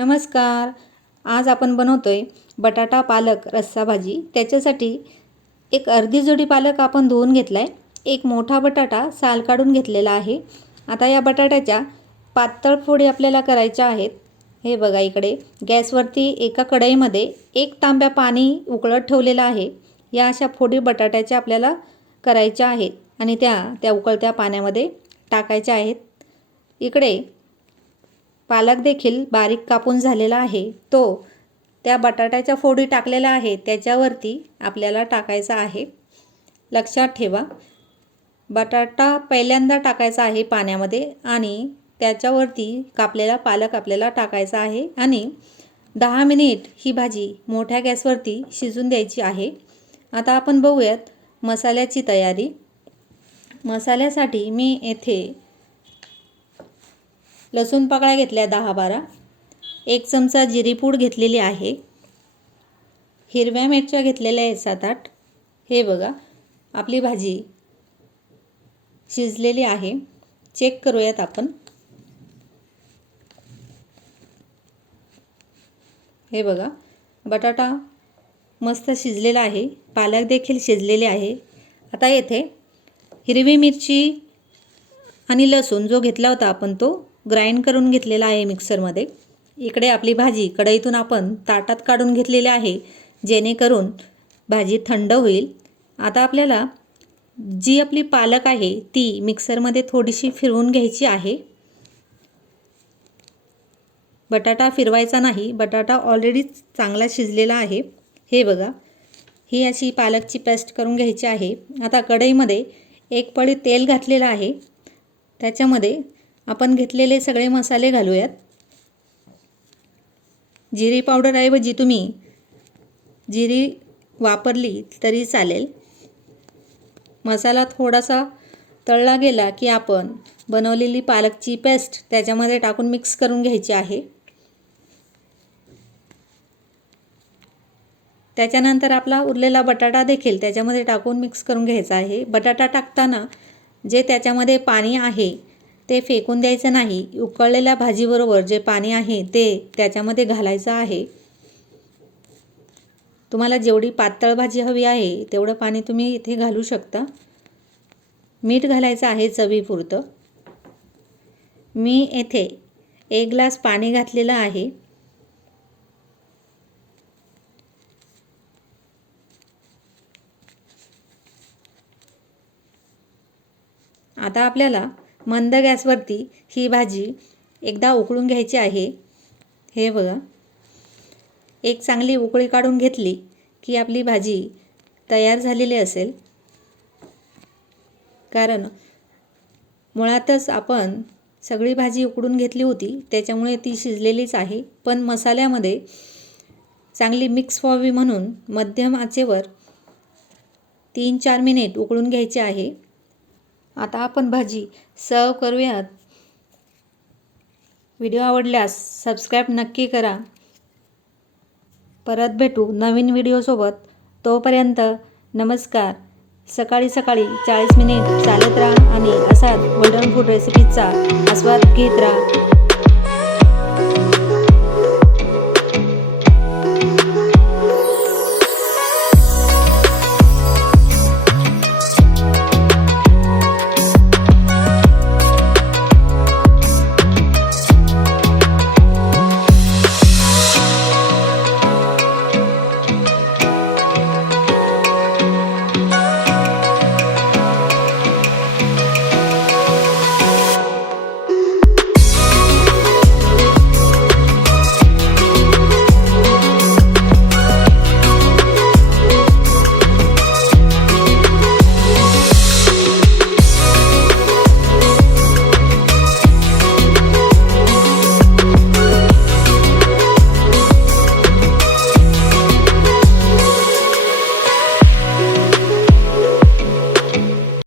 नमस्कार. आज आपण बनवतोय बटाटा पालक रस्सा भाजी। त्याच्यासाठी एक अर्धी जोडी पालक आपण धुवून घेतलाय। एक मोठा बटाटा साल काढून घेतलेला आहे। आता या बटाट्याच्या पातळ फोडी आपल्याला करायच्या आहेत। हे बघा, इकडे गॅसवरती एका कढईमध्ये एक तांब्या पाणी उकळत ठेवलेलं आहे। या अशा फोडी बटाट्याच्या आपल्याला करायच्या आहेत आणि त्या उकळत्या पाण्यामध्ये टाकायच्या आहेत। इकडे पालक देखील बारीक कापून झालेला आहे, तो त्या बटाट्याच्या फोडी टाकलेला आहे त्याच्यावरती आपल्याला टाकायचा आहे। लक्षात ठेवा, बटाटा पहिल्यांदा टाकायचा आहे पाण्यामध्ये आणि त्याच्यावरती कापलेला पालक आपल्याला टाकायचा आहे आणि 10 मिनिट ही भाजी मोठ्या गॅसवरती शिजून द्यायची आहे। आता आपण बघूयात मसाल्याची तयारी। मसाल्यासाठी मी येथे लसूण पाकळ्या घेतल्या 10-12, 1 चमचा जिरी पूड घेतलेली आहे, हिरव्या मिरच्या घेतलेल्या आहेत 7-8। हे बघा, आपली भाजी शिजलेली आहे। चेक करूयात आपण। हे बघा, बटाटा मस्त शिजलेला आहे, पालक देखील शिजलेले आहे। आता येथे हिरवी मिरची आणि लसूण जो घेतला होता आपण तो ग्राइंड करून घेतलेला आहे मिक्सरमध्ये। इकडे आपली भाजी कढईतून आपण ताटात काढून घेतलेली आहे, जेणेकरून भाजी थंड होईल। आता आपल्याला जी आपली पालक आहे ती मिक्सरमध्ये थोडीशी फिरवून घ्यायची आहे। बटाटा फिरवायचा नाही, बटाटा ऑलरेडी चांगला शिजलेला आहे। हे बघा, ही अशी पालकची पेस्ट करून घ्यायची आहे। आता कढईमध्ये एक पळी तेल घातलेलं आहे, त्याच्यामध्ये आपण घेतलेले सगळे मसाले घालूयात। जिरी पावडर ऐवजी तुम्ही जिरी वापरली तरी चालेल। मसाला थोडासा तळला गेला की आपण बनवलेली पालकची पेस्ट त्याच्यामध्ये टाकून मिक्स करून घ्यायची आहे। त्याच्यानंतर आपला उरलेला बटाटा देखील त्याच्यामध्ये टाकून मिक्स करून घ्यायचा आहे। बटाटा टाकताना जे त्याच्यामध्ये पाणी आहे ते फेकून द्यायचं नाही, उकळलेल्या भाजीबरोबर जे पाणी आहे ते त्याच्यामध्ये घालायचं आहे। तुम्हाला जेवढी पातळ भाजी हवी आहे तेवढं पाणी तुम्ही इथे घालू शकता। मीठ घालायचं आहे चवीपुरतं। मी येथे 1 ग्लास पाणी घातलेलं आहे। आता आपल्याला मंद गॅसवरती ही भाजी एकदा उकळून घ्यायची आहे। हे बघा, एक चांगली उकळी काढून घेतली की आपली भाजी तयार झालेली असेल। कारण मुळातच आपण सगळी भाजी उकडून घेतली होती, त्याच्यामुळे ती शिजलेलीच आहे। पण मसाल्यामध्ये चांगली मिक्स व्हावी म्हणून मध्यम आचेवर 3-4 मिनिट उकळून घ्यायची आहे। आता आपण भाजी सर्व करूयात। व्हिडिओ आवडल्यास सबस्क्राईब नक्की करा। परत भेटू नवीन व्हिडिओसोबत। तोपर्यंत नमस्कार। सकाळी 40 मिनिट चालत राहा आणि असाच गोल्डन फूड रेसिपीचा आस्वाद घेत राहा।